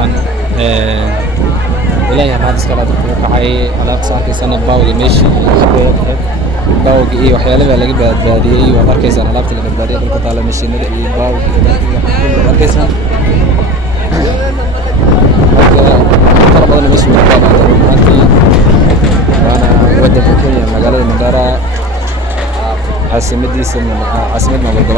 arkaysan ilaahay mahad iska leh dadku kacay alaabta arkaysan baawga meeshii baawga iyo waxyaalaha laga badbaadiyay waad arkaysan alaabta laga badbaadiyay dhulka taala mashiinada iyo baawga arkaysan marka badan meeshii waa maantii waana waddanka Kenya magaalada Mandera عاصمة دي سمنا عاصمة مملكة